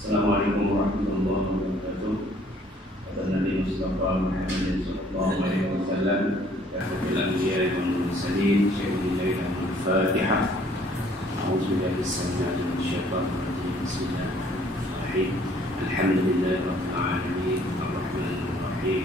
Assalamualaikum warahmatullahi wabarakatuh. Kata Nabi Mustafa Muhammad sallallahu alaihi wasallam, ya rabbil anbiya wal mursalin, syaikhul al-Fatihah. A'udzu billahi minasyaitonir rajim. Bismillahirrahmanirrahim. Alhamdulillahi rabbil alamin, arrahmanir rahim,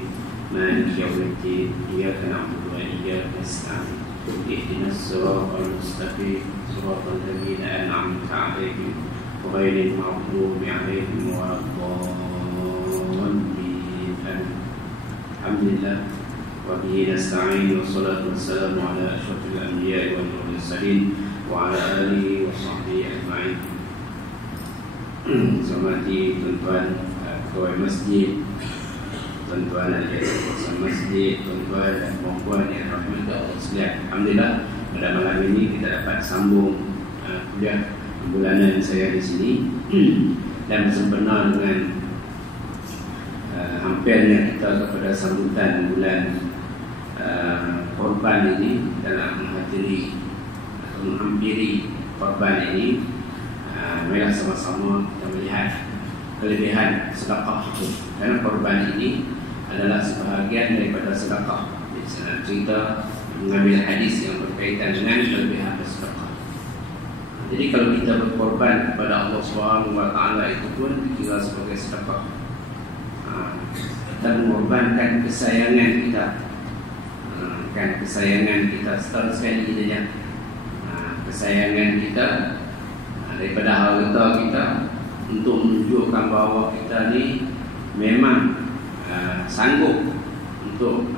maliki yaumiddin, iyyaka na'budu wa iyyaka nasta'in. Ihdinas siratal mustaqim, siratal ladzina an'amta 'alaihim غير المغضوب عليهم ولا الضالين. الحمد لله وبه نستعين والصلاة والسلام على أشرف الأنبياء والمرسلين وعلى آله وصحبه أجمعين. Hormati tuan-tuan ketua masjid, tuan-tuan adik kawasan masjid, tuan-tuan dan puan-puan yang rahmat Allah sekalian. Alhamdulillah pada malam ini kita dapat sambung kuliah bulanan saya di sini dan bersempena dengan hampirnya kita kepada sambutan bulan korban ini dalam menghadiri atau menghampiri korban ini. Marilah sama-sama kita melihat kelebihan sedekah itu, karena korban ini adalah sebahagian daripada sedekah. Jadi saya cerita mengambil hadis yang berkaitan dengan kelebihan sedekah. Jadi kalau kita berkorban kepada Allah SWT itu pun dikira sebagai sedekah. Kita mengorbankan kesayangan kita, kan kesayangan kita setahun sekali saja. Kesayangan kita daripada harta kita untuk menunjukkan bahawa kita ni memang sanggup untuk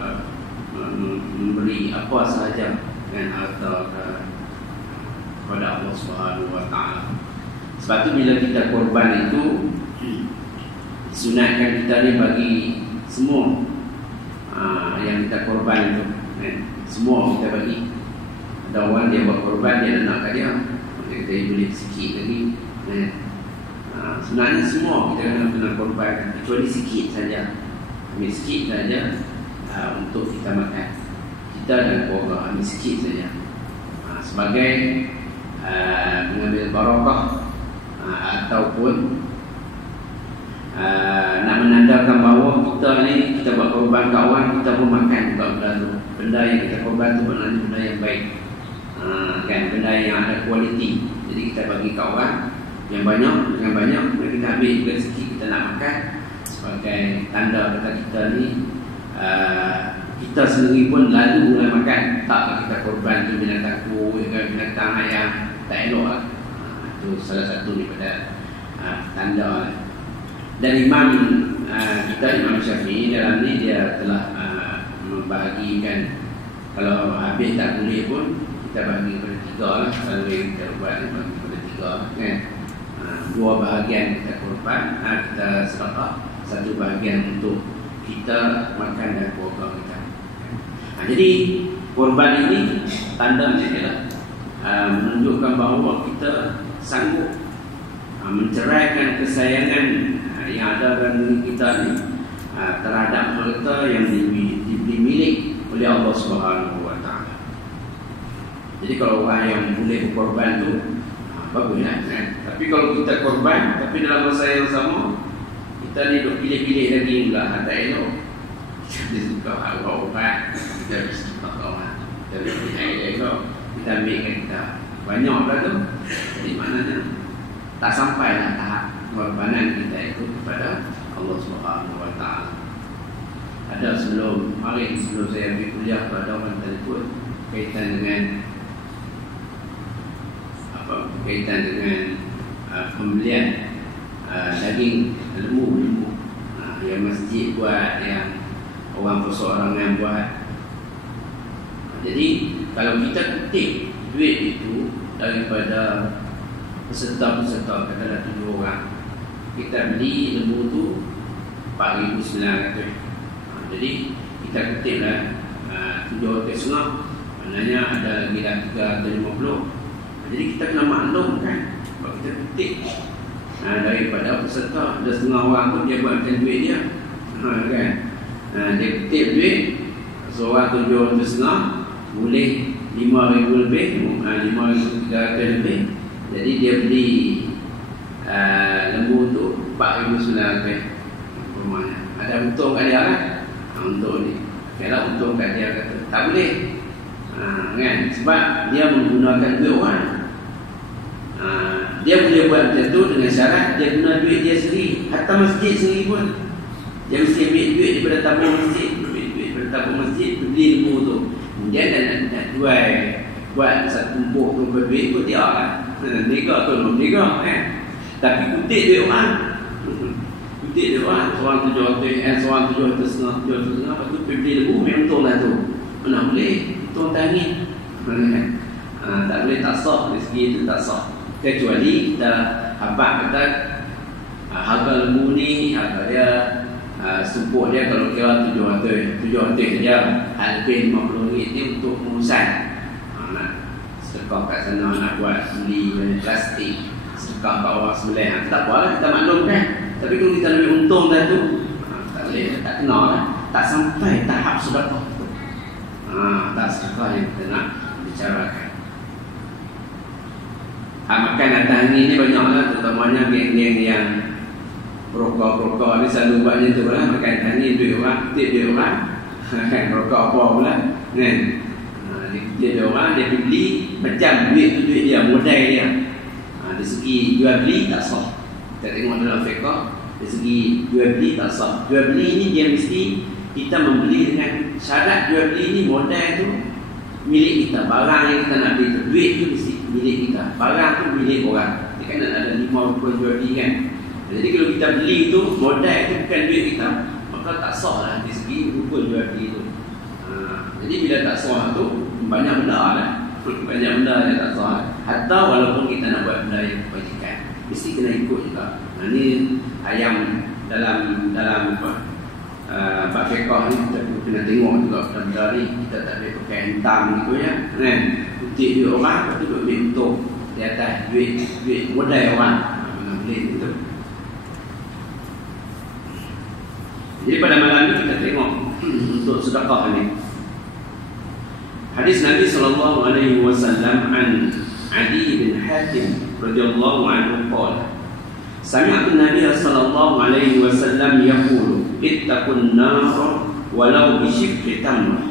memberi apa sahaja dengan harta kepada Allah Subhanahu wa taala. Sebab tu bila kita korban itu disunatkan kita ni bagi semua yang kita korban itu, semua kita bagi. Ada orang dia buat korban, dia nak kat dia, kita boleh sikit lagi. Sebenarnya semua kita kena korban, kecuali sikit saja. Ambil sikit saja untuk kita makan. Kita dan keluarga ambil sikit saja sebagai mengambil barakah ataupun nak menandakan bahawa kita ni kita buat korban kawan, kita pun makan juga benda tu. Benda yang kita korban tu maknanya benda yang baik, kan, benda yang ada kualiti. Jadi kita bagi kawan yang banyak, dengan banyak, dan kita ambil juga sikit kita nak makan sebagai tanda kata kita ni kita sendiri pun lalu mulai makan. Tak kita korban tu binatang kuih, binatang ayam, tak elok lah. Itu salah satu daripada tanda. Dan Imam kita, Imam Syafi'i dalam ni dia telah membahagikan, kalau habis tak boleh pun kita bagi kepada tiga lah. Kalau yang kita buat ni bagi kepada tiga kan. Dua bahagian kita korban, kita sedekah, satu bahagian untuk kita makan dan keluarga kita. Jadi korban ini tandanya ialah menunjukkan bahawa kita sanggup menceraikan kesayangan yang ada dalam diri kita ni terhadap harta yang dimiliki oleh Allah Subhanahu wa taala. Jadi kalau orang yang boleh berkorban tu baguslah kan. Tapi kalau kita korban tapi dalam masa yang sama kita ni duk pilih-pilih lagi pula tak elok. Kita suka orang-orang, kita suka orang, kita pilih elok, kita ambilkan kita banyak lah tu. Jadi maknanya tak sampai lah tahap pengorbanan kita itu kepada Allah Subhanahu Wa Taala. Ada sebelum saya pergi kuliah, ada orang telefon kaitan dengan pembelian daging lembu yang masjid buat, yang orang perseorangan yang buat. Jadi kalau kita kutip duit itu daripada peserta-peserta, katakanlah 7 orang, kita beli lembu tu 4,900. Jadi kita kutiplah 7,5, maknanya ada lagi dah 350. Jadi kita kena maklum kan, kalau kita kutip daripada peserta, ada setengah orang tu dia buatkan duit dia, kan? Dia kutip duit seorang 7,5, boleh 5,000 lebih, 5,300 lebih. Jadi dia beli lembu tu 4,900. Ada untung kat dia kan? Untung ni. Kalau untung kat dia kata tak boleh, kan? Sebab dia menggunakan duit orang. Dia boleh buat macam tu dengan syarat dia guna duit dia sendiri. Hatta masjid sendiri pun dia mesti ambil duit daripada tabung masjid, beli lembu tu. Kemudian nak jual, buat satu tumpuk tu berduit pun dia kan. Lega tu belum lega kan. Tapi kutip duit orang. Kutip duit orang, seorang 700, lepas tu beli lembu, memang untung lah tu. Mana boleh, untung tani. Tak boleh, tak sah, dari segi itu tak sah. Kecuali kita habaq kata harga lembu ni, harga dia setumpuk dia kalau kira 700 saja, lebih RM50 ni untuk pengurusan. Nak sedekah kat sana, nak buat beli plastik, sedekah kat orang sembelih, tak apa lah, kita maklum kan. Tapi kalau kita lebih untung dah tu, tak boleh, tak kena lah, tak sampai tahap sedekah tu. Tak sedekah yang kita nak bicarakan. Makan atas ni banyaklah, terutamanya geng-geng yang perokok-perokok ni selalu buatnya tu lah. Makan atas ni duit orang, tip duit orang, kan perokok apa pula kan. Dia tip duit orang, dia beli macam duit tu duit dia, modal dia. Dari segi jual beli tak sah. Kita tengok dalam fiqh, dari segi jual beli tak sah. Jual beli ni dia mesti kita membeli dengan syarat jual beli ni modal tu milik kita. Barang yang kita nak beli tu, duit tu mesti milik kita, barang tu milik orang. Dia kan ada 5 rukun jual beli kan. Jadi kalau kita beli tu, modal tu bukan duit kita, maka tak sah lah dari segi rukun jual beli tu. Jadi bila tak sah tu, banyak benda lah, banyak benda yang tak sah. Hatta walaupun kita nak buat benda yang kebajikan, mesti kena ikut juga. Ini ayam dalam bab fiqh ni kita kena tengok juga benda ni. Kita tak boleh pakai hentam gitu ya, kan? Kutip duit orang, lepas tu duit ambil untung di atas duit modal orang. Mana boleh gitu. Jadi pada malam ni kita tengok untuk sedekah ni. Hadis Nabi sallallahu alaihi wasallam an Adi bin Hatim radhiyallahu anhu qala, sami'tu Nabi sallallahu alaihi wasallam yaqulu ittaqun nar walau bi shiqqi tamrah.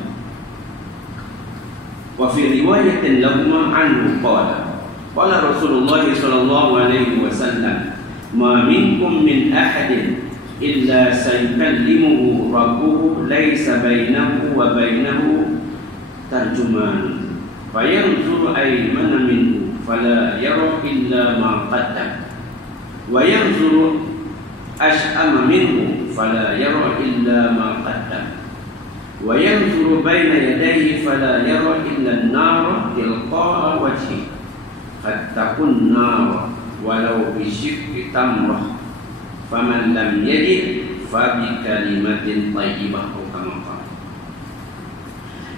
Wa fi riwayatin lahum anhu qala Rasulullah sallallahu alaihi wasallam ma minkum min ahadin illa sayukallimuhu rabbuhu laysa bainahu wa bainahu tarjuman fayanzuru aymana minhu fala yara illa ma qaddam wa yanzuru ash'ama minhu fala yara illa ma qaddam wa yanzuru bayna yadayhi fala yara illa an-nar tilqa'a wajhi fattaqun nar walau bi shiqqi tamrah faman lam yajid fa bi kalimatin thayyibah atau kama qala.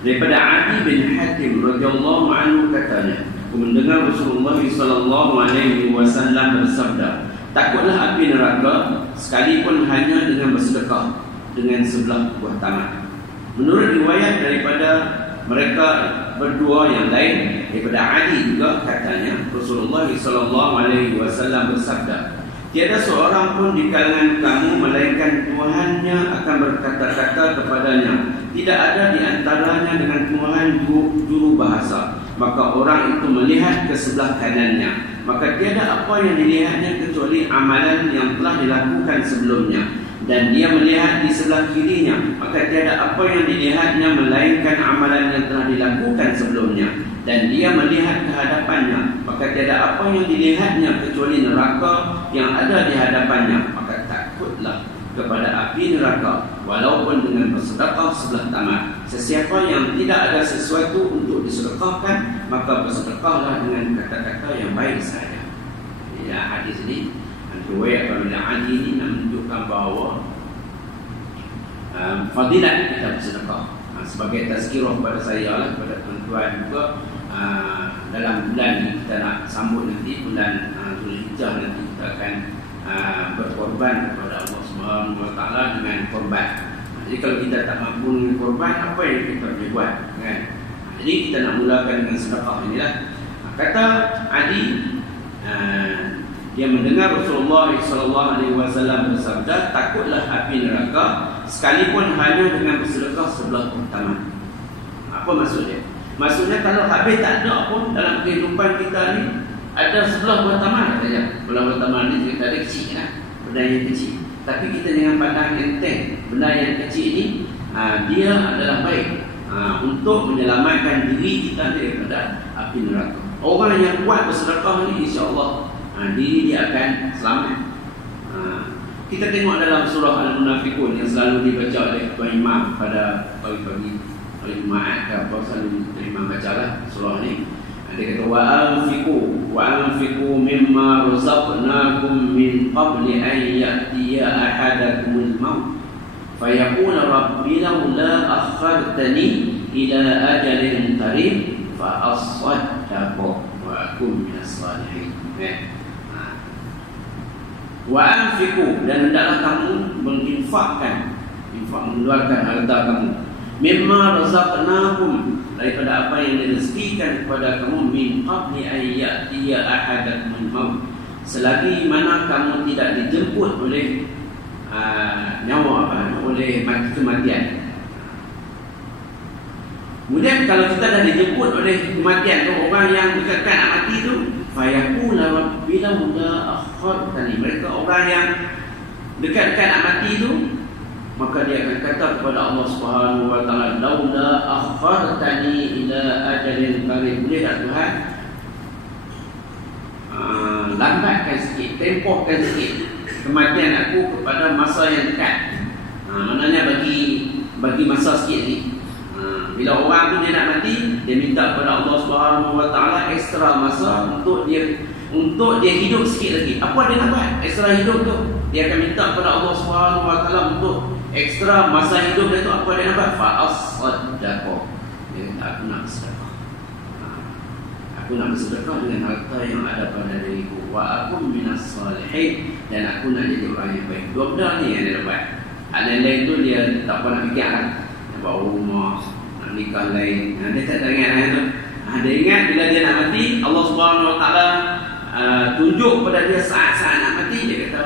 Daripada Adi bin Hatim radhiyallahu anhu katanya, aku mendengar Rasulullah sallallahu alaihi wasallam bersabda, takutlah api neraka sekalipun hanya dengan bersedekah dengan sebelah buah tangan. Menurut riwayat daripada mereka berdua yang lain, daripada Ali juga katanya, Rasulullah sallallahu alaihi wasallam bersabda, tiada seorang pun di kalangan kamu melainkan Tuhannya akan berkata-kata kepadanya. Tidak ada di antaranya dengan Tuhan juru bahasa. maka orang itu melihat ke sebelah kanannya, maka tiada apa yang dilihatnya kecuali amalan yang telah dilakukan sebelumnya. Dan dia melihat di sebelah kirinya, maka tiada apa yang dilihatnya melainkan amalan yang telah dilakukan sebelumnya. Dan dia melihat ke hadapannya, maka tiada apa yang dilihatnya kecuali neraka yang ada di hadapannya. Maka takutlah kepada api neraka, walaupun dengan bersedekah sebelah tamat. Sesiapa yang tidak ada sesuatu untuk disedekahkan, maka bersedekahlah dengan kata-kata yang baik saja. Ya, hadis ini riwayat apabila Ali ini menunjukkan bahawa fadilat kita bersedekah. Sebagai tazkirah kepada saya lah, kepada tuan-tuan juga, dalam bulan ini kita nak sambut nanti bulan Zulhijjah, nanti kita akan berkorban kepada Allah Subhanahu Wa Taala dengan korban. Jadi kalau kita tak mampu dengan korban, apa yang kita boleh buat, kan? Jadi kita nak mulakan dengan sedekah inilah. Kata Ali, dia mendengar Rasulullah SAW bersabda, takutlah api neraka sekalipun hanya dengan bersedekah sebelah pertama. Apa maksudnya? Maksudnya kalau habis tak ada pun dalam kehidupan kita ni, ada sebelah pertama saja. Sebelah pertama ni kita ada kecil lah, benda yang kecil. Tapi kita jangan pandang enteng benda yang kecil ni, dia adalah baik untuk menyelamatkan diri kita daripada api neraka. Orang yang kuat bersedekah ni, insya-Allah diri dia akan selamat. Kita tengok dalam surah Al-Munafiqun yang selalu dibaca oleh Tuan Imam pada pagi-pagi, oleh Jumaat ke apa, selalu Tuan Imam bacalah surah ni. Dia kata wa anfiqu mimma razaqnakum min qabli an ya'tiya ahadakumul maut fayaqula rabbi laula akhartani ila ajalin qarib fa asaddaq wa akun minas salihin. Wa anfiqu, dan hendaklah kamu menginfakkan, mengeluarkan harta kamu, mimma razaqnakum, daripada apa yang direzekikan kepada kamu, min qabli an ya'tiya ahadakumul maut, selagi mana kamu tidak dijemput oleh oleh kematian. Kemudian kalau kita dah dijemput oleh kematian tu, orang yang dekatkan nak mati tu, fayaqula rabbi laula akhartani, mereka orang yang dekat-dekat nak mati tu, maka dia akan kata kepada Allah Subhanahu Wa Taala, laula akhartani ila ajalin qarib, boleh tak Tuhan lambatkan sikit, tempohkan sikit kematian aku kepada masa yang dekat. Maknanya bagi masa sikit ni. Bila orang tu dia nak mati, dia minta kepada Allah Subhanahu Wa Taala ekstra masa untuk dia hidup sikit lagi. Apa dia nak buat? Ekstra hidup tu, dia akan minta kepada Allah Subhanahu Wa Taala untuk ekstra masa hidup dia tu. Apa dia nak buat? Fa as-saddaq. Dia kata, aku nak bersedekah. Aku nak bersedekah dengan harta yang ada pada diriku. Wa aku minas salihin, dan aku nak jadi orang yang baik. Dua benda ni yang dia dapat. Lain-lain tu dia tak apa nak fikir lah. Nak buat rumah, nak nikah lain. Dia tak ingat lah tu. Dia ingat bila dia nak mati, Allah Subhanahu Wa Taala tunjuk kepada dia saat-saat nak mati. Dia kata,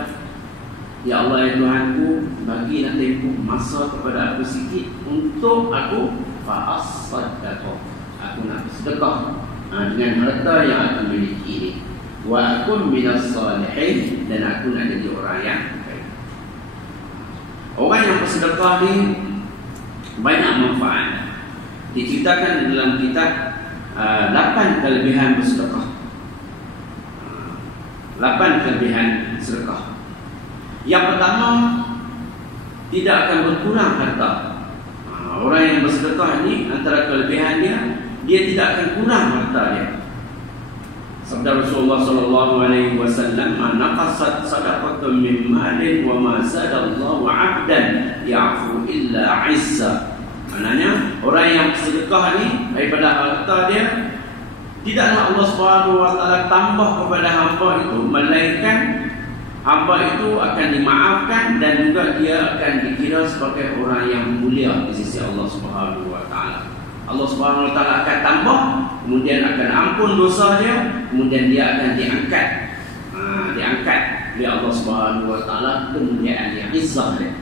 ya Allah ya Tuhanku, bagilah tempoh masa kepada aku sikit untuk aku fa'as-saddaq, aku nak bersedekah dengan harta yang aku miliki ini. Wa akun minas salihin, dan aku nak jadi orang yang baik. Orang yang bersedekah ni banyak manfaat. Diceritakan dalam kitab 8 kelebihan bersedekah. 8 kelebihan sedekah. Yang pertama, tidak akan berkurang harta. Orang yang bersedekah ni, antara kelebihannya, dia tidak akan kurang harta dia. Sabda Rasulullah SAW, "Naqasat sadaqatun min malin wa ma zadallahu 'abdan ya'fu illa 'izza." Maknanya, orang yang bersedekah ni daripada harta dia, tidaklah Allah Subhanahu Wa Taala tambah kepada hamba itu, melainkan hamba itu akan dimaafkan dan juga dia akan dikira sebagai orang yang mulia di sisi Allah Subhanahu Wa Taala. Allah Subhanahu Wa Taala akan tambah, kemudian akan ampun dosa dia, kemudian dia akan diangkat, oleh Allah Subhanahu Wa Taala kemuliaan yang izzah dia.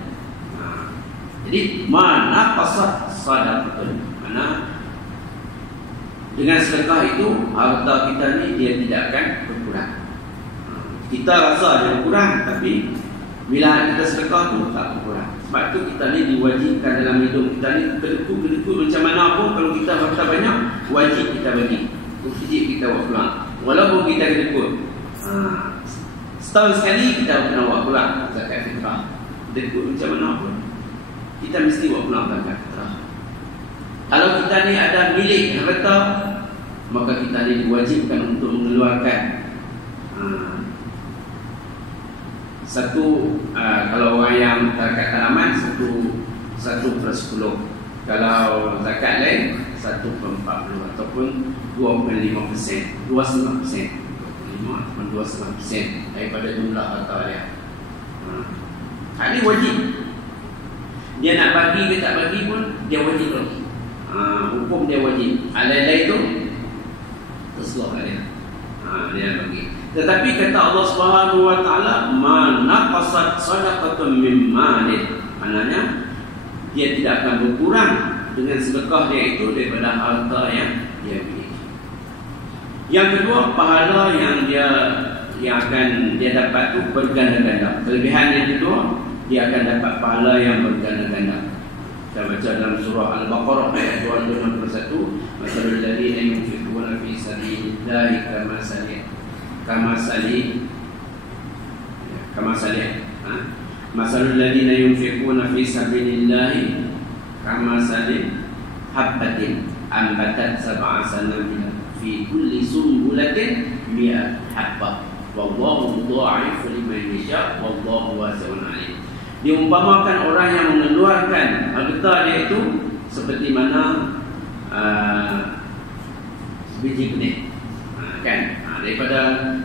Jadi mana qasad sadaqatun, mana Dengan sedekah itu harta kita ni dia tidak akan berkurang. Kita rasa dia berkurang, tapi bila kita sedekah tu tak berkurang. Sebab tu kita ni diwajibkan dalam hidup kita ni kedekut macam mana pun, kalau kita harta banyak wajib kita bagi. Wajib kita buat pulang. Walaupun kita kedekut, setahun sekali kita kena buat pulang zakat fitrah. Kedekut macam mana pun kita mesti buat pulang zakat fitrah. Kalau kita ni ada milik harta, maka kita ni diwajibkan untuk mengeluarkan kalau orang yang zakat tanaman 1/10. Kalau zakat lain 1/40 ataupun 2.5%, 2.5%, 2.5% daripada jumlah harta dia. Ini wajib. Dia nak bagi ke tak bagi pun dia wajib bagi. Hukum dia wajib. Lain-lain tu terserah dia. Dia bagi. Tetapi kata Allah Subhanahu wa taala, "Ma naqasat sadaqatun min malin." Maknanya dia tidak akan berkurang dengan sedekah dia itu daripada harta yang dia miliki. Yang kedua, pahala yang akan dia dapat tu berganda-ganda. Kelebihan yang kedua, dia akan dapat pahala yang berganda-ganda. Kita baca dalam surah Al-Baqarah ayat 261, "Masalul ladzina yunfiquna fi sabilillahi Masalul ladzina yunfiquna fi sabilillahi kamasali habbatin ambatat sab'a sanabila fi kulli sumbulatin mi'at habbah wallahu yudha'ifu liman yasha wallahu wasi'un 'alim." Diumpamakan orang yang mengeluarkan harta dia itu seperti mana sebiji benih, kan? Daripada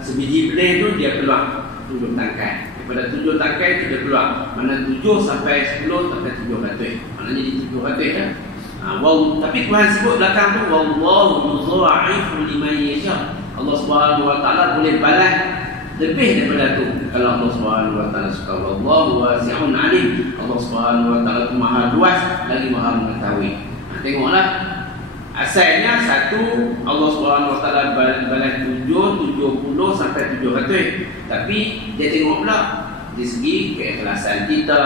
sebiji benih itu dia keluar 7 tangkai. Daripada 7 tangkai itu dia keluar. Mana 7 sampai 10 sampai 700. Maknanya jadi 700 kan? Tapi Tuhan sebut belakang tu wallahu yudha'ifu liman yasha. Allah Subhanahu wa taala boleh balas lebih daripada tu kalau Allah Subhanahu wa taala suka. Wallahu wasi'un 'alim. Allah Subhanahu wa taala tu maha luas lagi maha mengetahui. Tengoklah, asalnya satu Allah Subhanahu wa taala balas 70 sampai 700. Tapi dia tengok pula dari segi keikhlasan kita,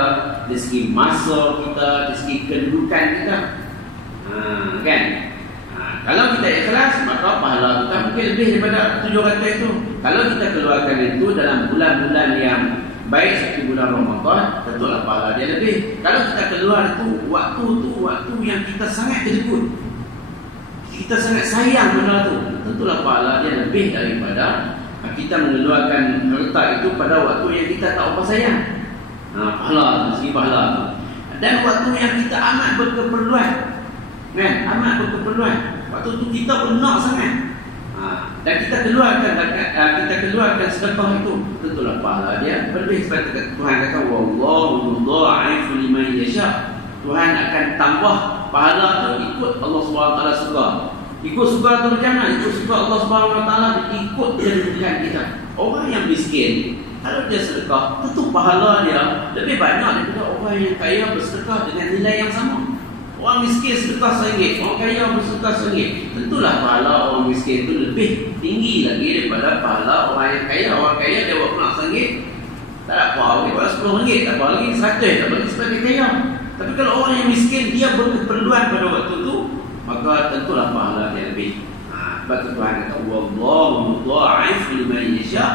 dari segi masa kita, dari segi kedudukan kita. Kan? Kalau kita ikhlas, maka pahala kita mungkin lebih daripada 700 itu. Kalau kita keluarkan itu dalam bulan-bulan yang baik seperti bulan Ramadan, tentulah pahala dia lebih. Kalau kita keluar itu waktu yang kita sangat kedekut, kita sangat sayang benda tu, tentulah pahala dia lebih daripada kita mengeluarkan harta itu pada waktu yang kita tak apa sayang. Pahala, segi pahala tu. Dan waktu yang kita amat berkeperluan, kan? Amat berkeperluan. Waktu tu kita pun nak sangat. Dan kita keluarkan sedekah itu, tentulah pahala dia berlebih. Sebab Tuhan kata wallahu yudha'ifu liman yasha. Tuhan akan tambah pahala tu ikut Allah SWT suka. Ikut suka tu macam mana? Ikut suka Allah SWT ikut kedudukan kita. Orang yang miskin, kalau dia sedekah, tentu pahala dia lebih banyak daripada orang yang kaya bersedekah dengan nilai yang sama. Orang miskin sedekah RM1, orang kaya bersedekah RM1. Tentulah pahala orang miskin itu lebih tinggi lagi daripada pahala orang yang kaya. Orang kaya dia buat pulang RM1, tak apa, dia buat RM10, tak apa lagi RM100, tak apa lagi sebagai kaya. Tapi kalau orang yang miskin, dia berkeperluan pada waktu itu, maka tentulah pahala dia lebih. Sebab tu Tuhan kata wallahu yudha'ifu liman yasha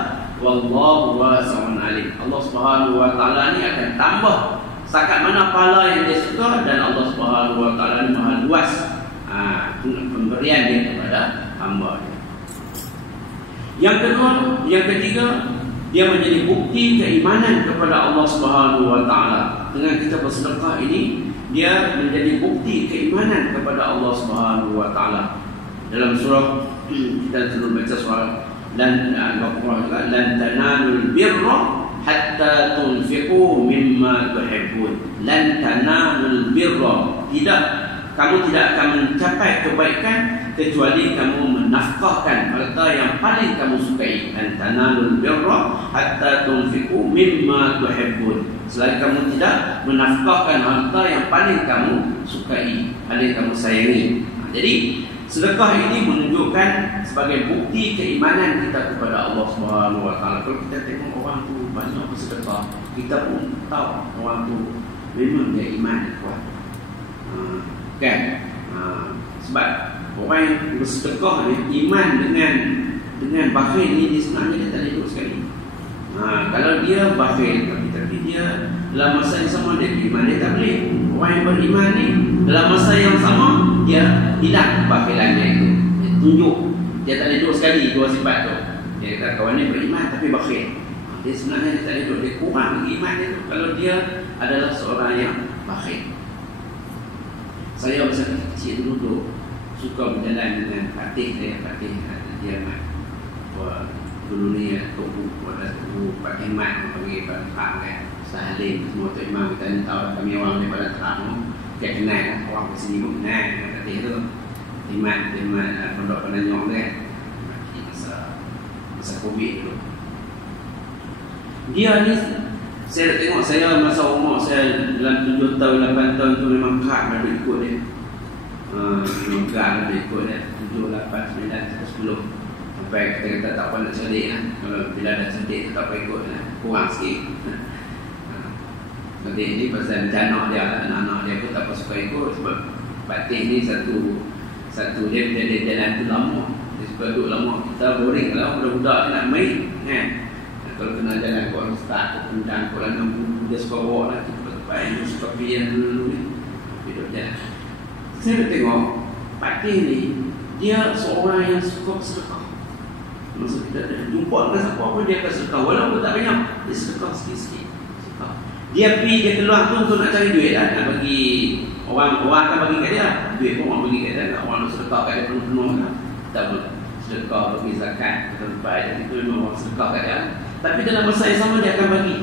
wallahu wasi'un 'alim. Allah Subhanahu wa taala ni akan tambah setakat mana pahala yang dia suka, dan Allah Subhanahu wa taala ni maha luas pemberian dia kepada hamba dia. Yang ketiga, dia menjadi bukti keimanan kepada Allah Subhanahu wa taala. Dengan kita bersedekah ini, dia menjadi bukti keimanan kepada Allah Subhanahu wa taala. Dalam surah kita selalu baca surah lan tanalul birra hatta tunfiqu mimma tuhibbun. Lan tanalul birra, kamu tidak akan mencapai kebaikan kecuali kamu menafkahkan harta yang paling kamu sukai. Lan tanalul birra hatta tunfiqu mimma tuhibbun. Selagi kamu tidak menafkahkan harta yang paling kamu sukai, paling kamu sayangi. Jadi sedekah ini menunjukkan sebagai bukti keimanan kita kepada Allah Subhanahu Wa Taala. Kalau kita tengok orang tu banyak bersedekah, kita pun tahu orang tu memang dia iman kuat. Kan? Sebab orang yang bersedekah ni iman dengan bakhil ni sebenarnya dia tak ada duduk sekali. Kalau dia bakhil tapi dia dalam masa yang sama dia iman, dia tak boleh. Orang yang beriman ni dalam masa yang sama dia hilang bakhilannya itu. Dia tunjuk dia tak ada duduk sekali dua sifat tu. Dia kata kawan ni beriman tapi bakhil. Dia sebenarnya dia tak ada duduk, dia kurang lagi iman dia tu kalau dia adalah seorang yang bakhil. Saya masa kecil dulu suka berjalan dengan Fatih dia Mat. Dulu ni Tok Buku ada Tok Pak Hemat panggil Pak kan. Sahalim semua Tok Imam kita ni tahu kami orang daripada Terang. Kita kenal orang ke sini pun kenal Fatih tu. Hemat pondok Penanyong kan. Masa Covid tu. Dia ni saya tengok saya masa umur saya dalam 7 tahun 8 tahun tu memang khas ada ikut dia. Memang khas ada ikut dia 7, 8, 9, 10. Sampai kita kata tak apa nak cerdik lah. Kalau bila dah cerdik tak apa ikut lah. Kurang sikit. Cerdik ni pasal anak dia lah. Anak-anak dia pun tak apa suka ikut. Sebab Fatih ni satu dia jalan tu lama. Dia suka duduk lama. Kita boring kalau budak-budak nak main kan. Kalau kena jalan kau orang start undang kau orang dia suka bawa lah tempat yang suka pilih dulu ni hidup jalan. Saya tengok Fatih ni dia seorang yang suka sedekah. Maksud kita jumpa dengan siapa pun dia akan sedekah walaupun tak banyak, dia sedekah sikit-sikit. Dia pergi dia keluar tu untuk nak cari duit lah, nak bagi orang akan bagi kat dia duit pun orang bagi kat dia, orang nak sedekah kat dia penuh-penuh lah. Tak boleh sedekah bagi zakat tempat itu memang orang sedekah kat dia. Tapi dalam masa yang sama dia akan bagi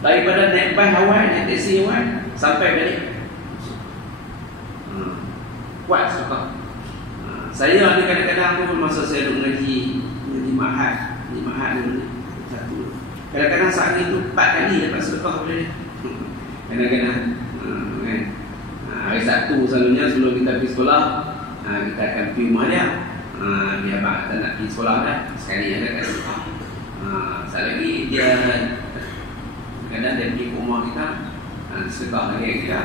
daripada naik bas awal, naik taksi awal sampai balik. Kuat sedekah. Saya ni kadang-kadang pun masa saya duduk ngaji Mahat dulu satu. Kadang-kadang sehari tu 4 kali dapat sedekah pada dia. Kadang-kadang kan. Hari Sabtu selalunya sebelum kita pergi sekolah, kita akan pergi rumah dia. Dia abang tak nak pergi sekolah dah. Sekali ada kat sedekah. Sekali lagi dia kadang dia pergi ke rumah kita, sedekah lagi kita.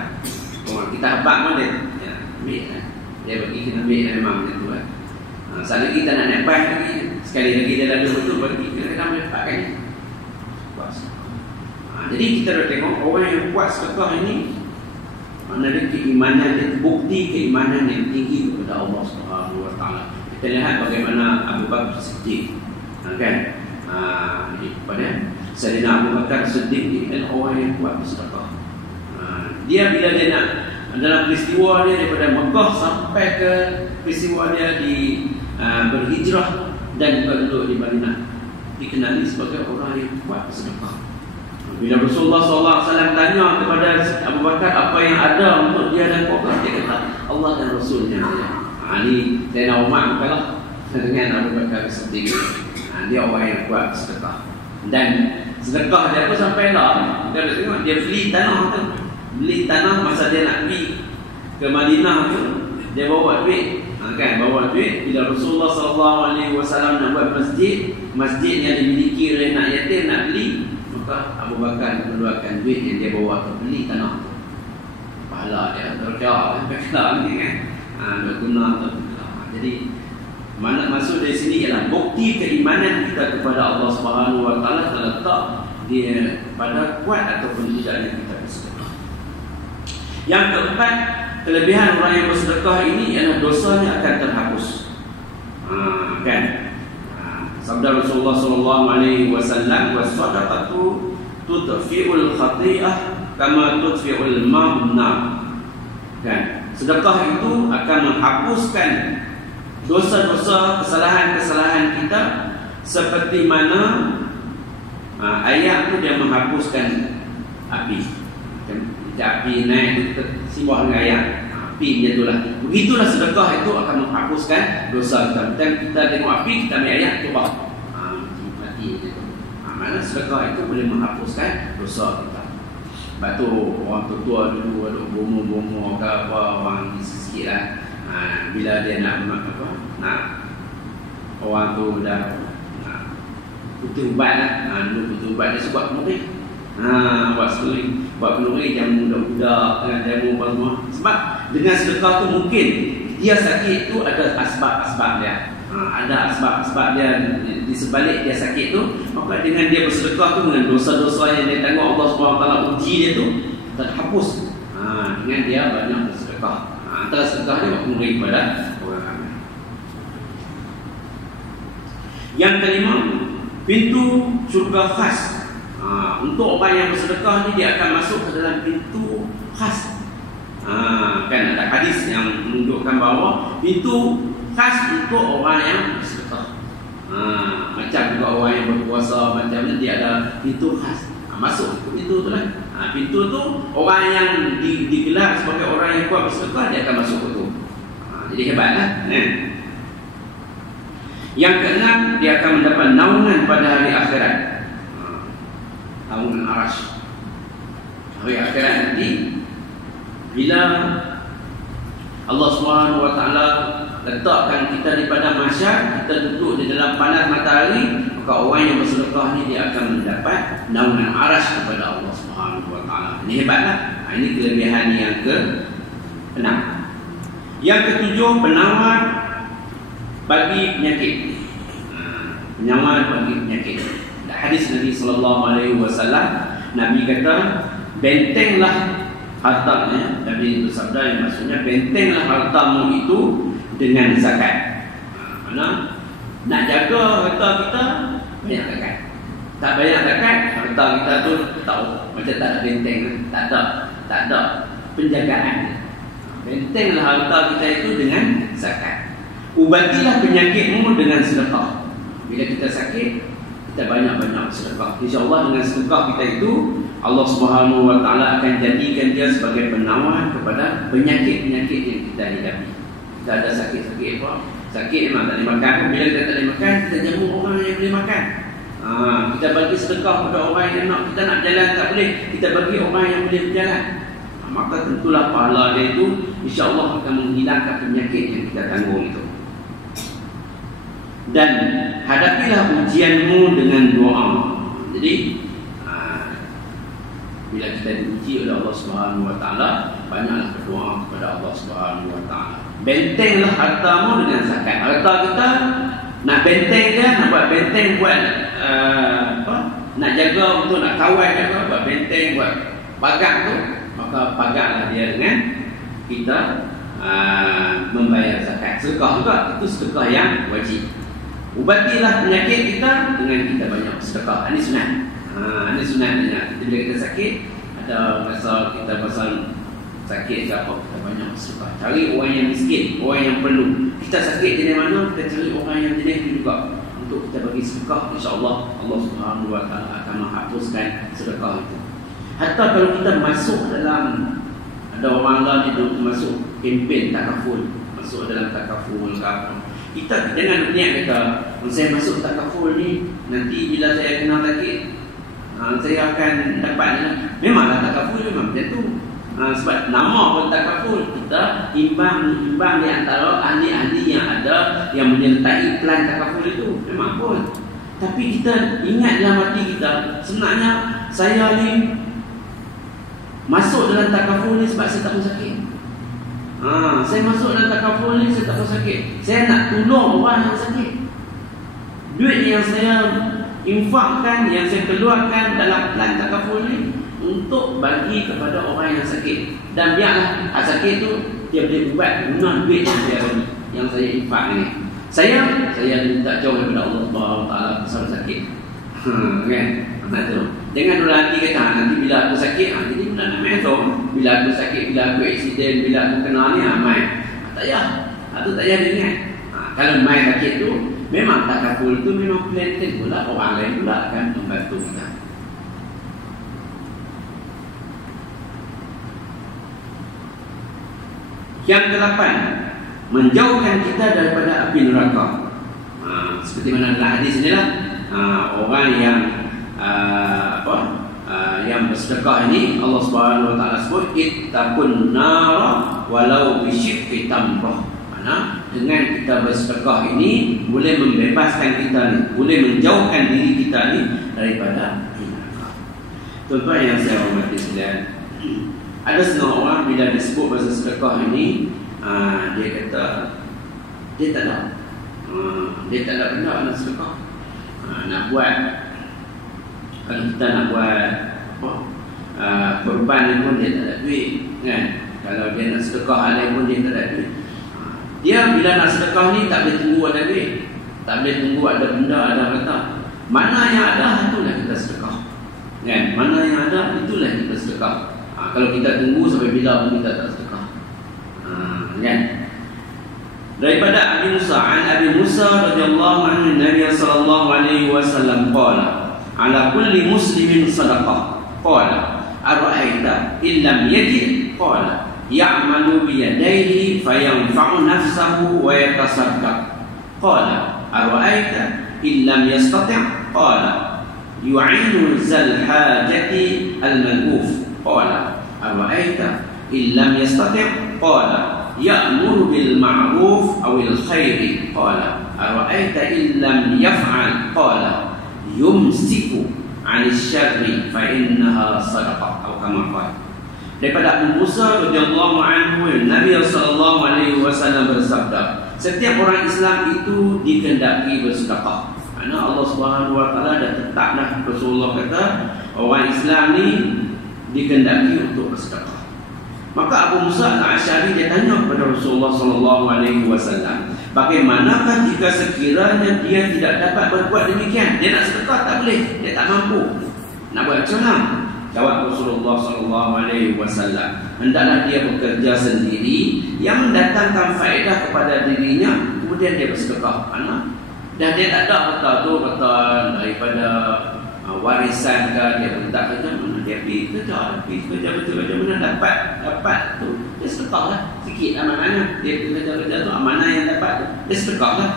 Rumah kita abang pun dia ambil lah. Dia bagi kita ambil memang macam tu kan. Sekali lagi kita nak naik bas lagi, sekali lagi dia lalu betul bagi kita kadang boleh 4 kali. Jadi kita dah tengok orang yang kuat sedekah ini maknanya keimanan dia, bukti keimanan yang tinggi kepada Allah Subhanahu Wa Taala. Kita lihat bagaimana Abu Bakar Siddiq kan. Pada Sayyidina Abu Bakar Siddiq ni adalah orang yang kuat bersedekah. Dia bila dia nak dalam peristiwa dia daripada Mekah sampai ke peristiwa dia di berhijrah dan berduduk di Madinah, dikenali sebagai orang yang kuat bersedekah. Bila Rasulullah SAW tanya kepada Abu Bakar apa yang ada untuk dia dan keluarga, dia kata Allah dan Rasulnya. Ini Sayyidina Umar kalah dengan Abu Bakar Siddiq. Dia orang yang kuat sedekah. Dan sedekah dia tu sampai lah kita tengok dia beli tanah masa dia nak pergi ke Madinah tu, dia bawa duit. Kan bawa duit bila Rasulullah SAW nak buat masjid yang dimiliki oleh anak yatim nak beli, maka Abu Bakar mengeluarkan duit yang dia bawa untuk beli tanah tu. Pahala dia terkau ni kan. Berguna tu. Jadi mana maksud dari sini ialah bukti keimanan kita kepada Allah Subhanahu Wa Taala terletak dia pada kuat ataupun tidaknya kita bersedekah. Yang keempat, kelebihan orang yang bersedekah ini ialah dosanya akan terhapus. Kan? Sabda Rasulullah SAW, "Was-sadaqatu tudfi'ul khati'ah kama tudfi'ul ma'un nar." Kan? Sedekah itu akan menghapuskan dosa-dosa, kesalahan-kesalahan kita seperti mana air itu dia menghapuskan api. Api naik simbah dengan air, api dia itulah. Begitulah sedekah itu akan menghapuskan dosa kita. Dan kita tengok api, kita ambil air, coba mati gitu. Mana sedekah itu boleh menghapuskan dosa kita. Sebab tu orang tua dulu ada bomo-bomo ke apa, orang sikit lah Bila dia nak orang tu dah putus ubat lah. Dulu putus ubat dia sebab kenuri. Buat kenuri jamu budak-budak dengan jamu apa semua. Sebab dengan sedekah tu mungkin dia sakit tu ada asbab-asbab dia. Ada asbab-asbab dia di sebalik dia sakit tu. Maka dengan dia bersedekah tu, dengan dosa-dosa yang dia tengok Allah SWT uji dia tu, terhapus dengan dia banyak bersedekah. Antara sedekah dia buat kenuri kepada orang ramai. Yang kelima, pintu syurga khas. Untuk orang yang bersedekah ni, dia akan masuk ke dalam pintu khas. Kan ada hadis yang menunjukkan bahawa pintu khas untuk orang yang bersedekah. Macam juga orang yang berpuasa, macam ni dia ada pintu khas. Masuk ke pintu tu lah. Pintu tu orang yang digelar sebagai orang yang kuat bersedekah, dia akan masuk ke tu. Jadi hebatlah. Yang keenam, dia akan mendapat naungan pada hari akhirat. Naungan arash. Hari akhirat nanti, bila Allah SWT letakkan kita di padang mahsyar, kita duduk di dalam panas matahari, maka orang yang bersedekah ni dia akan mendapat naungan arash kepada Allah SWT. Ini hebatlah. Ini kelebihan yang ke-6. Yang ke-7, penawar bagi penyakit. Penawar bagi penyakit. Hadis Nabi SAW, Nabi kata, bentenglah hartanya. Nabi bersabda yang maksudnya, bentenglah hartamu itu dengan zakat. Mana nak jaga harta kita, banyak zakat. Tak banyak zakat, harta kita tu tahu macam tak ada benteng, tak ada penjagaan. Bentenglah harta kita itu dengan zakat. Ubatilah penyakitmu dengan sedekah. Bila kita sakit, kita banyak-banyak sedekah. InsyaAllah dengan sedekah kita itu, Allah SWT akan jadikan dia sebagai penawar kepada penyakit-penyakit yang kita hadapi. Kita ada sakit-sakit apa? Sakit memang tak boleh makan. Bila kita tak boleh makan, kita jamu orang yang boleh makan. Kita bagi sedekah kepada orang yang kita nak berjalan tak boleh, kita bagi orang yang boleh berjalan. Maka tentulah pahala dia itu insya-Allah akan menghilangkan penyakit yang kita tanggung itu. Dan hadapilah ujianmu dengan doa. Jadi bila kita diuji oleh Allah SWT, banyaklah berdoa kepada Allah SWT. Bentenglah hartamu dengan zakat. Harta kita nak benteng dia, nak buat benteng, buat nak jaga untuk nak kawal jaga, buat benteng, buat pagar tu, maka pagarlah dia dengan kita membayar zakat. Sedekah juga, itu sedekah yang wajib. Ubatilah penyakit kita dengan kita banyak sedekah. Ini sunat. Ini sunatnya. Bila kita sakit, ada masa kita pasal sakit ke apa, kita banyak sedekah. Cari orang yang miskin, orang yang perlu. Kita sakit jenis mana, kita cari orang yang jenis itu juga untuk kita bagi sedekah. InsyaAllah Allah SWT akan menghapuskan sedekah itu. Hatta kalau kita masuk dalam, ada orang lain yang masuk kempen takaful, masuk dalam takaful ke apa, kita jangan niat kata, saya masuk takaful ni, nanti bila saya kena sakit, saya akan dapat. Memanglah takaful memang macam tu. Sebab nama pun takaful, kita imbang di antara ahli-ahli yang ada yang menyertai plan takaful itu. Memang pun. Tapi kita ingat dalam hati kita, sebenarnya saya ni masuk dalam takaful ni sebab saya takut sakit. Saya masuk dalam takaful ni saya takut sakit. Saya nak tolong orang yang sakit. Duit yang saya infakkan, yang saya keluarkan dalam plan takaful ni untuk bagi kepada orang yang sakit. Dan biarlah sakit tu dia boleh ubat guna duit yang saya bagi, yang saya infak ni. Saya minta jauh daripada Allah SWT pasal sakit. Kan? Tu. Jangan dulu nanti kata nanti bila aku sakit, jadi bulan nak main tu. Bila aku sakit, bila aku aksiden, bila aku kena ni, main. Tak payah. Itu tak payah ingat. Kalau main sakit tu, memang takaful tu memang planted pula, orang lain pula akan membantu kita. Yang ke-8, menjauhkan kita daripada api neraka. Seperti mana dalam hadis ni lah, orang yang yang bersedekah ini Allah SWT sebut ittaqun nar walau bisyikki tamrah. Dengan kita bersedekah ini boleh membebaskan kita ni, boleh menjauhkan diri kita ni daripada neraka. Tuan-tuan yang saya hormati sekalian, ada setengah orang bila disebut pasal sedekah ini, dia kata dia tak ada, dia tak ada benda nak sedekah. Nak buat, kalau kita nak buat korban ni pun dia tak ada duit, kan? Kalau dia nak sedekah hal lain pun dia tak ada duit. Dia bila nak sedekah ni tak boleh tunggu ada duit, tak boleh tunggu ada benda, ada harta. Mana yang ada, itulah kita sedekah, kan? Mana yang ada, itulah kita sedekah. Kalau kita tunggu sampai bila pun kita tak sedekah, kan? Daripada Abi Musa, an Abi Musa radhiyallahu anhu, Nabi sallallahu alaihi wasallam qala, ala kulli muslimin sadaqah. Qala ara'aita illam yajid, qala ya'malu biyadaihi fayanfa'u nafsahu wa yatasaddaq. Qala ara'aita illam yastati', qala yu'inu zal hajati al-malhuf. Qala ara'aita illam yastati', qala ya'muru bil ma'ruf awil khairi. Qala ara'aita illam yaf'al, qala yumsiku 'anil syarri fa innaha sadaqah, atau kama qala. Daripada Abu Musa radhiyallahu anhu, Nabi sallallahu alaihi wasallam bersabda, setiap orang Islam itu dikehendaki bersedekah. Karena Allah Subhanahu wa taala dah tetaplah, Rasulullah kata orang Islam ni dikehendaki untuk bersedekah. Maka Abu Musa al-Asy'ari dia tanya kepada Rasulullah sallallahu alaihi wasallam, bagaimanakah jika sekiranya dia tidak dapat berbuat demikian? Dia nak sedekah tak boleh, dia tak mampu. Nak buat macam mana? Jawab Rasulullah sallallahu alaihi wasallam, hendaklah dia bekerja sendiri yang mendatangkan faedah kepada dirinya, kemudian dia bersedekah. Karena dah dia tak ada harta tu, kata daripada warisan ke, dia pun tak kerja, mana dia pergi kerja betul-betul, mana dapat tu, dia sedekah lah sikit amanah. Dia kerja tu, amanah yang dapat tu, dia sedekah lah.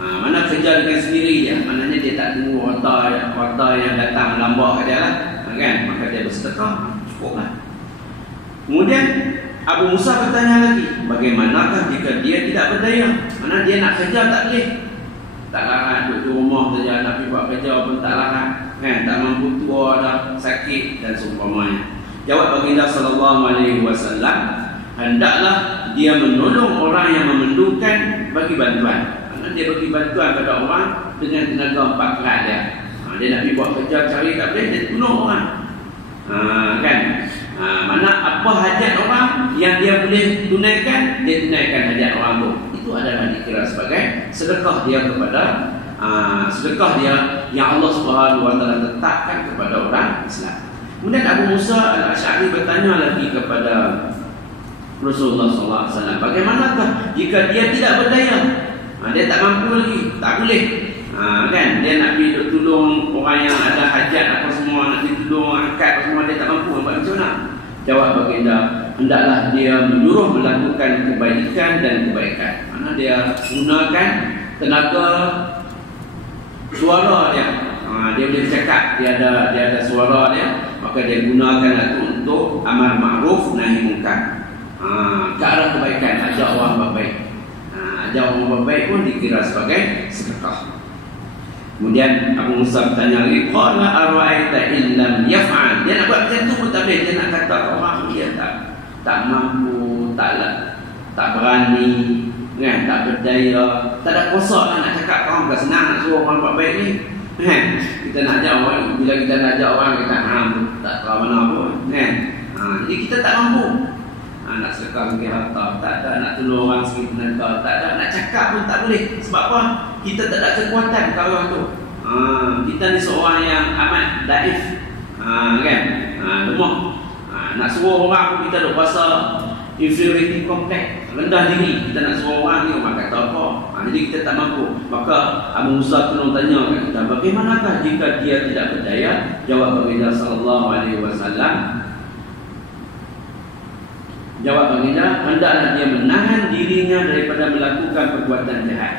Mana kerja dengan sendiri dia, maknanya dia tak tunggu harta yang datang melambak ke dia lah, kan? Maka dia bersedekah, cukup lah. Kemudian Abu Musa bertanya lagi, bagaimanakah jika dia tidak berdaya? Mana dia nak kerja tak boleh, tak larat, duduk di rumah saja, nak pergi buat kerja pun tak larat, kan? Tak mampu, tua dah, sakit dan seumpamanya. Jawab baginda sallallahu alaihi wasallam, hendaklah dia menolong orang yang memerlukan, bagi bantuan. Karena dia bagi bantuan pada orang dengan tenaga 4 kerat dia. Dia nak pergi buat kerja cari tak boleh, dia tolong orang, kan? Mana apa hajat orang yang dia boleh tunaikan, dia tunaikan hajat orang tu. Itu adalah dikira sebagai sedekah dia kepada sedekah dia yang Allah Subhanahu wa taala tetapkan kepada orang Islam. Kemudian Abu Musa al-Asy'ari bertanya lagi kepada Rasulullah sallallahu alaihi wasallam, bagaimanakah jika dia tidak berdaya? Dia tak mampu lagi, tak boleh, kan? Dia nak pergi tolong orang yang ada hajat apa semua, nak pergi tolong angkat apa semua, dia tak mampu, buat macam mana? Jawab baginda, hendaklah dia menyuruh melakukan kebaikan dan kebaikan. Mana dia gunakan tenaga suara dia, dia boleh cakap, dia ada suara dia, maka dia gunakan itu untuk amar ma'ruf nahi munkar, ke arah kebaikan, ajak orang berbaik. Ajak orang berbaik pun dikira sebagai sedekah. Kemudian Abu Musa bertanya lagi, qala ara'aita illam yaf'al. Dia nak buat macam tu pun tak boleh. Dia nak kata orang dia tak mampu, tak berani, kan? Tak berdaya, tak ada kuasa lah nak cakap. Orang bukan senang nak suruh orang buat baik ni, kan? Kita nak ajak orang, bila kita nak ajak orang, kita tak tahu mana pun, kan? Jadi kita tak mampu. Nak sedekah bagi harta tak ada, nak tolong orang sikit tenaga tak ada, nak cakap pun tak boleh. Sebab apa? Kita tak ada kekuatan ke orang tu. Kita ni seorang yang amat daif, kan? Lemah. Nak suruh orang pun kita ada rasa inferiority complex, rendah diri. Kita nak suruh orang ni, orang kata apa, jadi kita tak mampu. Maka Abu Musa tolong tanya kat kita, bagaimanakah jika dia tidak berdaya? Jawab baginda sallallahu alaihi wasallam, jawab baginda, hendaklah dia menahan dirinya daripada melakukan perbuatan jahat.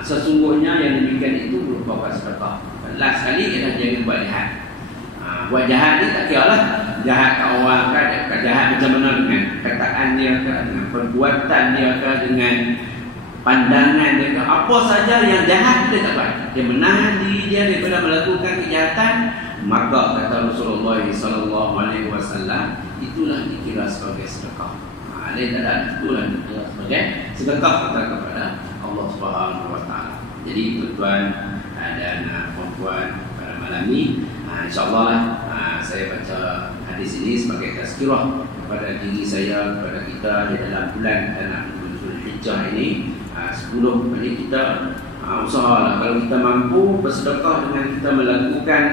Sesungguhnya yang demikian itu merupakan sedekah. Last sekali ialah jangan buat jahat. Buat jahat ni tak kira lah, jahat kat orang kan, jahat macam mana dengan kataan perkataan dia ke, dengan perbuatan dia ke, dengan pandangan dia ke, apa saja yang jahat dia tak buat. Dia menahan diri dia daripada melakukan kejahatan, maka kata Rasulullah SAW, itulah dikira sebagai sedekah. Dia tak ada, itulah dikira sebagai sedekah kepada Allah Subhanahu Wa Taala. Jadi tuan-tuan dan puan-puan pada malam ni, insya-Allah saya baca hadis ini sebagai tazkirah kepada diri saya, kepada kita di dalam bulan Zulhijjah ini. 10 ini kita usahalah kalau kita mampu bersedekah dengan kita melakukan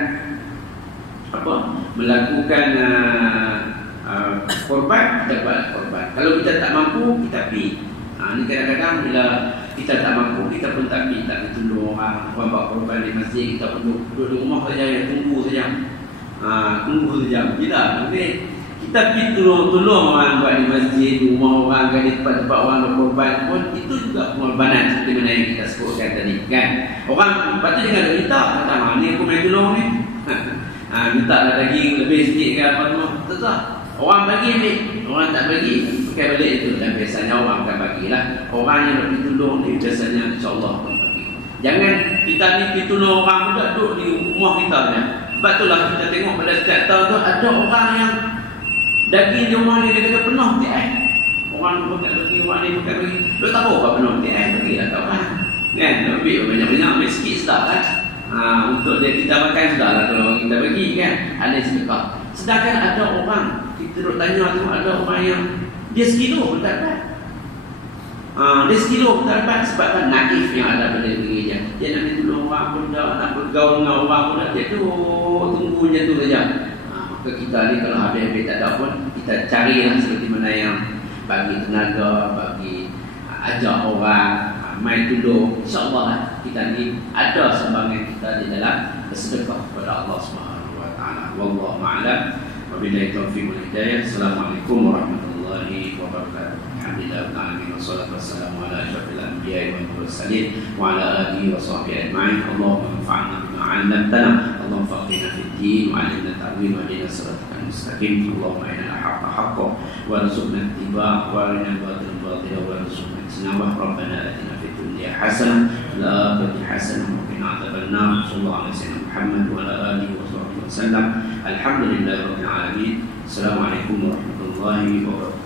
korban, kita buat korban. Kalau kita tak mampu, kita pergi. Ini kadang-kadang bila kita tak mampu, kita pun tak pergi, tak tolong orang buat korban di masjid. Kita pun duduk di rumah saja, tunggu saja. Tunggu saja. Bila nanti kita pergi tolong orang buat di masjid, di rumah orang, di tempat-tempat orang berkorban pun, itu juga pengorbanan seperti mana yang kita sebutkan tadi, kan? Orang lepas tu jangan minta, kata ni aku main tolong ni. Minta lah daging lebih sikit ke apa semua, tak. Orang bagi ambil, orang tak bagi pakai balik itu. Dan biasanya orang akan bagilah. Orang yang nak ditolong ni biasanya insya-Allah akan bagi. Jangan kita ni ditolong orang pula duduk di rumah kita ni. Sebab itulah kita tengok pada setiap tahun tu ada orang yang daging di rumah ni dia kata penuh TI. Orang pakai bagi, orang ni pakai bagi. Dia tahu apa penuh TI, bagilah kat orang. Kan, ambil banyak-banyak, ambil sikit sedap kan. Untuk dia kita makan sudahlah kalau kita bagi kan. Ada sedekah. Sedangkan ada orang, kita duduk tanya tu, ada orang yang dia sekilo pun tak dapat. Dia sekilo pun tak dapat sebabkan naif yang ada pada diri dia. Dia nak tolong orang pun tak, nak bergaul dengan orang pun tak. Dia tu tunggu je tu saja. Maka kita ni kalau habis-habis tak ada pun, kita carilah seperti mana yang bagi tenaga, bagi ajak orang, main tolong. InsyaAllah kita ni ada sumbangan kita di dalam bersedekah kepada Allah Subhanahu Wa Taala. Wallahu a'lam. Wabillahi taufiq wal hidayah. Assalamualaikum warahmatullahi wabarakatuh. Alhamdulillah alamin wassalatu wassalamu ala asyrafil anbiya'i wal mursalin wa ala alihi wa sahbihi ajma'in. Allahumma anfa'na bima 'allamtana, Allahumma faqihna fid din wa 'allimna ta'wil wa hdina siratal mustaqim. Allahumma inna al-haqqa haqqan warzuqna ittiba'a wa arina al-batila batila warzuqna ijtinaba. Rabbana atina fid dunya hasanah wa fil akhirati hasanah wa qina adzabannar. Sallallahu alaihi wasallam Muhammad wa ala alihi wa sahbihi wasallam. Alhamdulillahirabbil alamin. Assalamualaikum warahmatullahi wabarakatuh.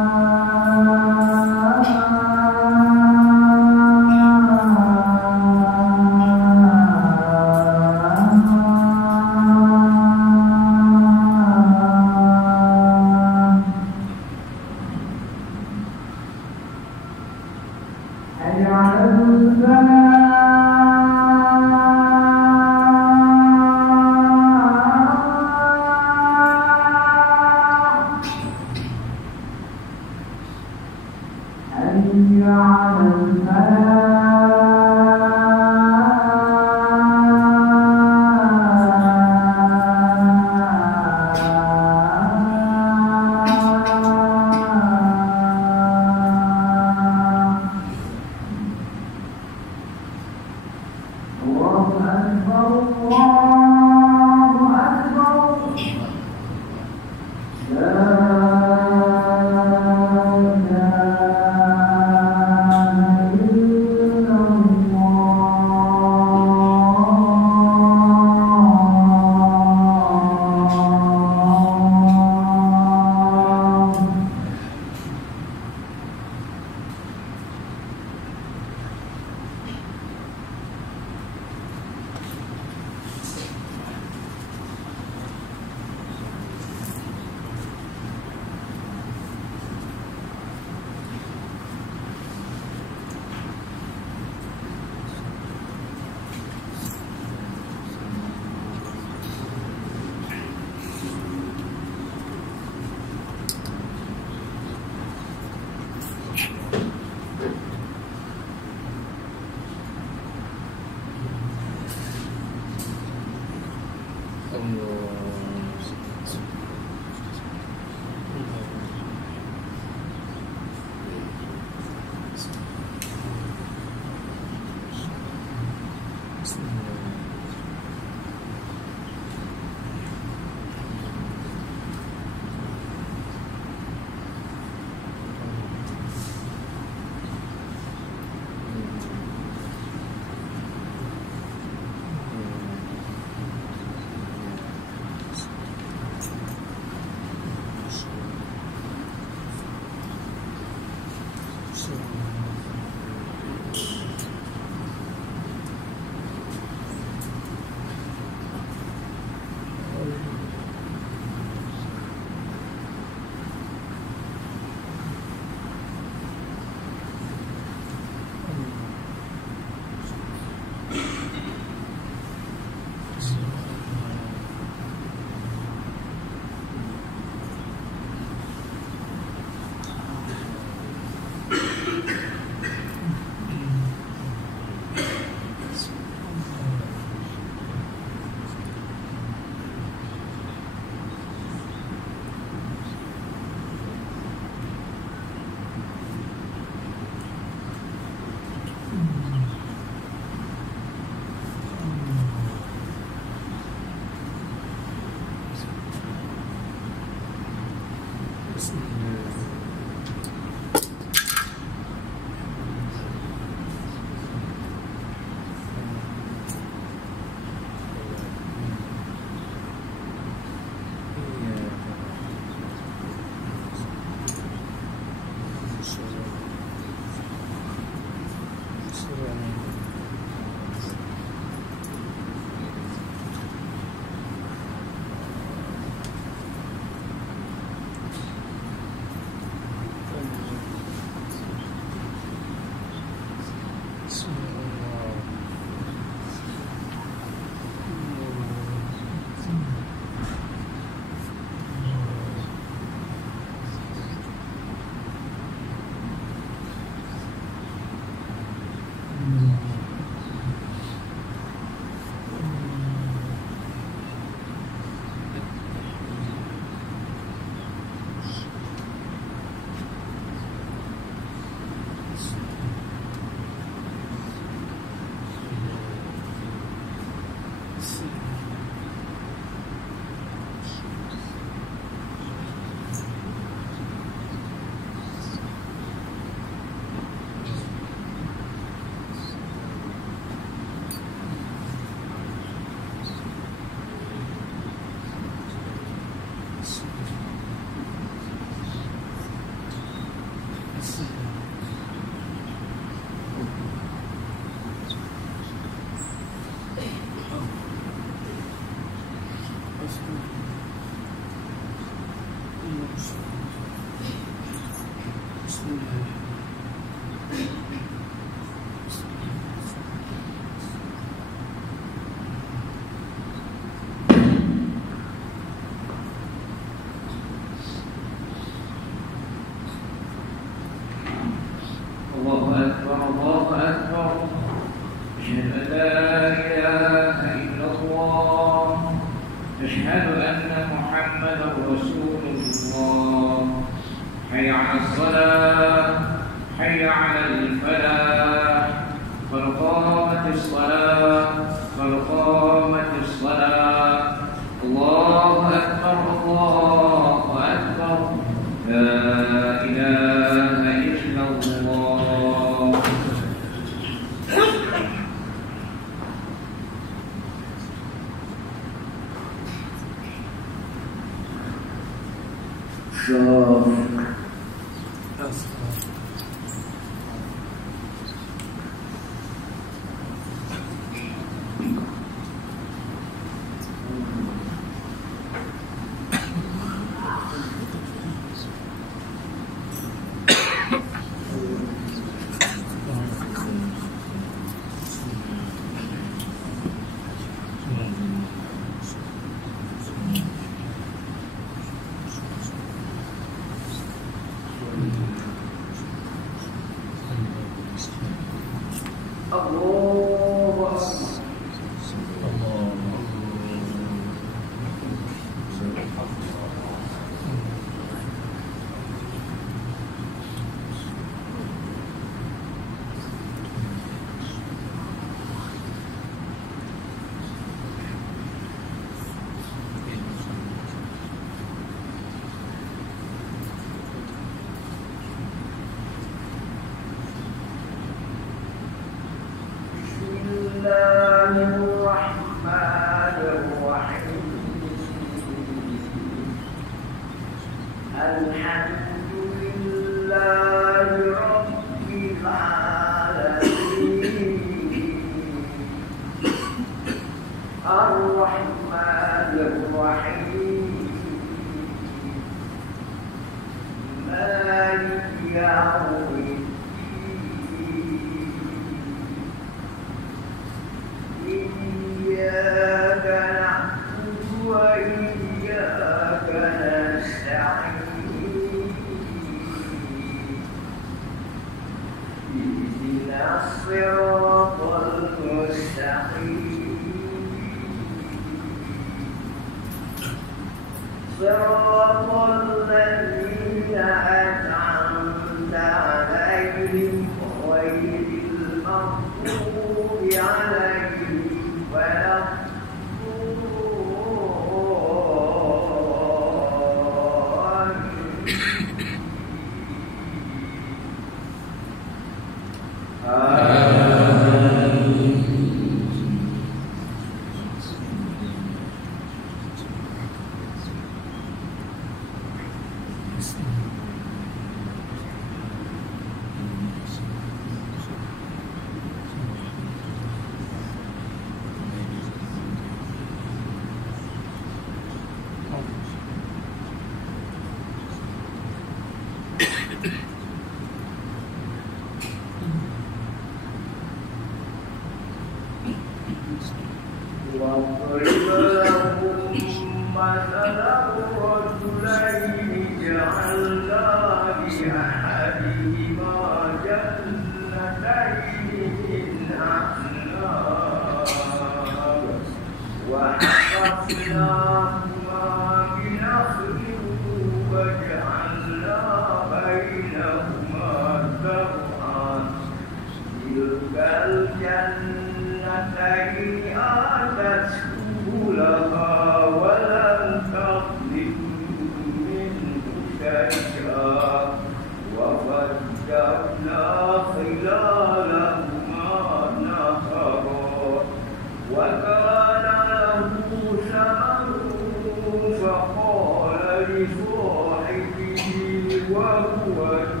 Allah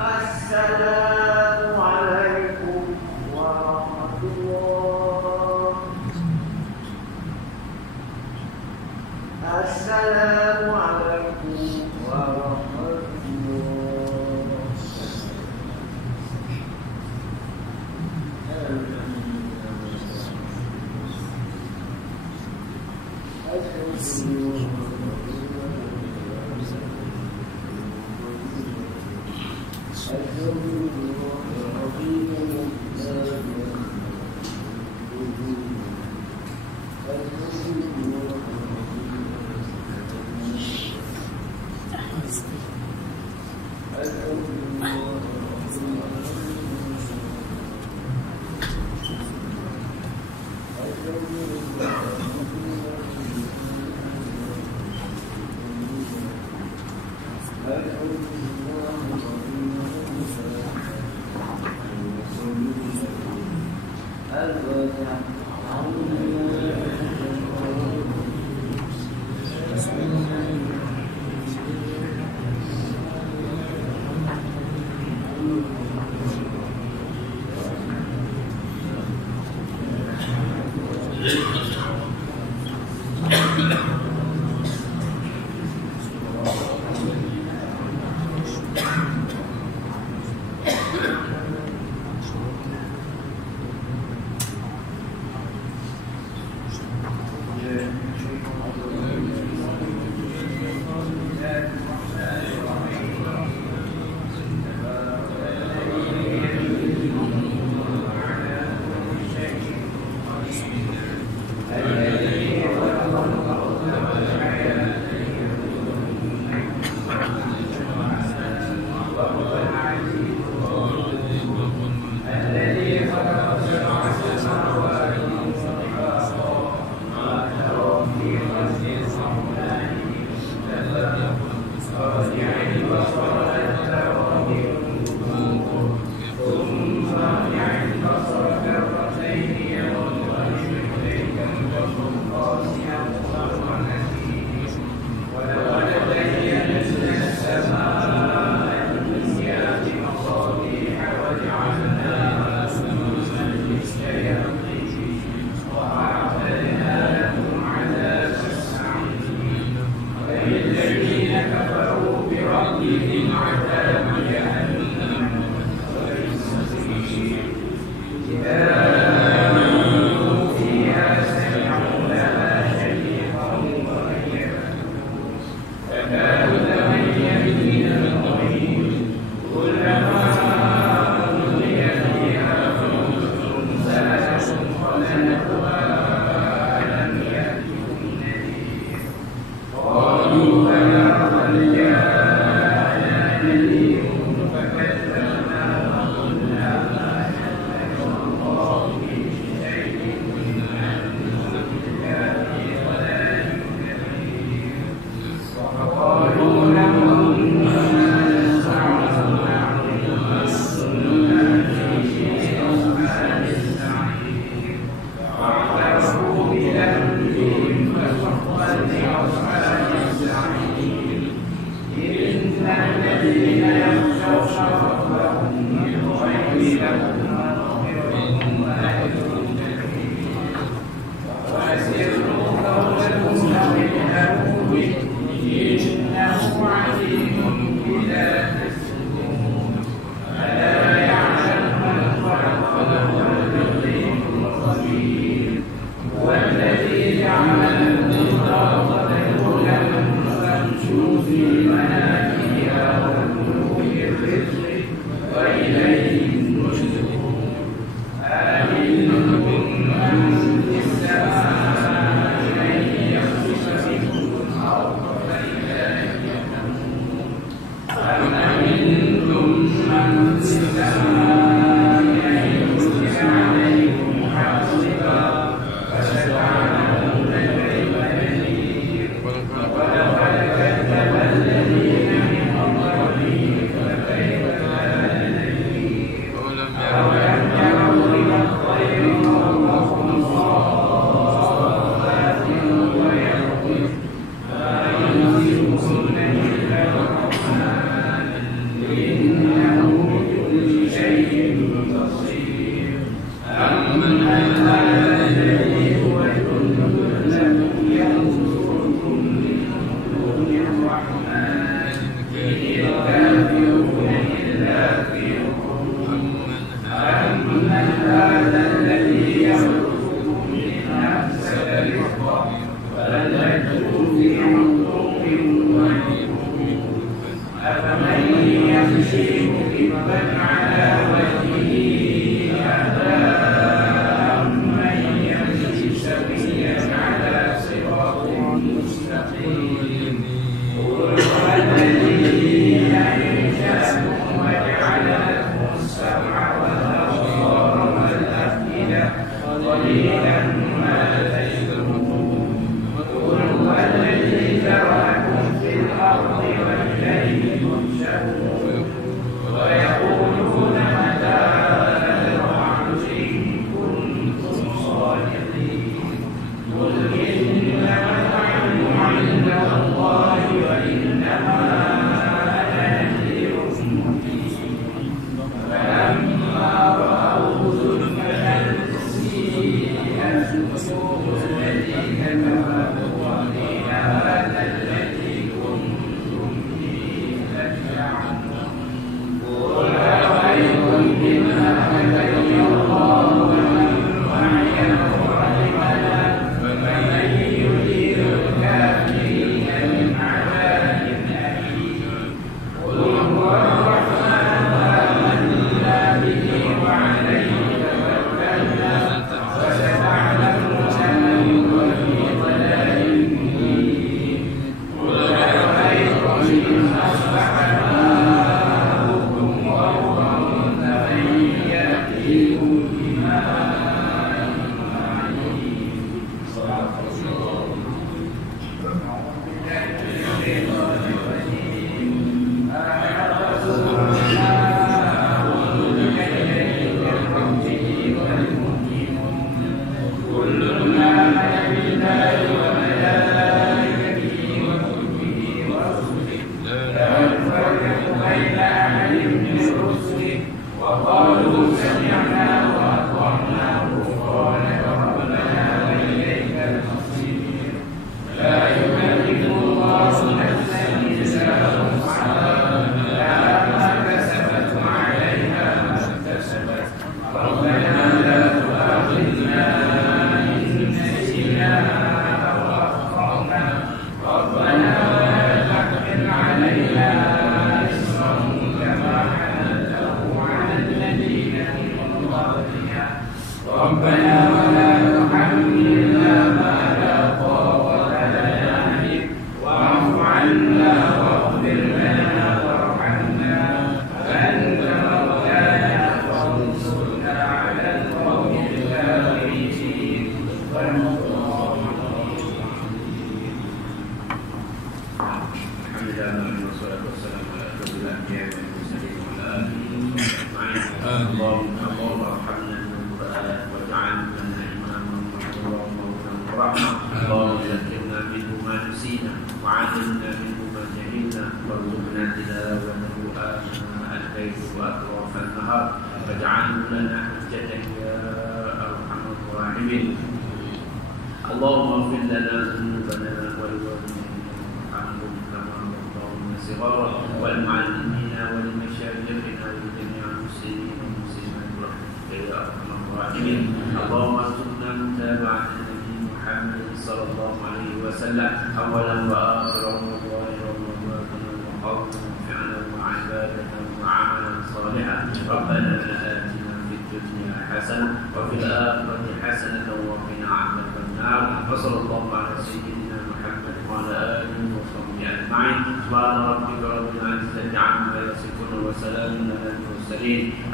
Assalamualaikum warahmatullahi. Assalamualaikum warahmatullahi.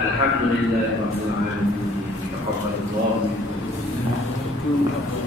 الحمد لله رب العالمين. تقبل الله منكم.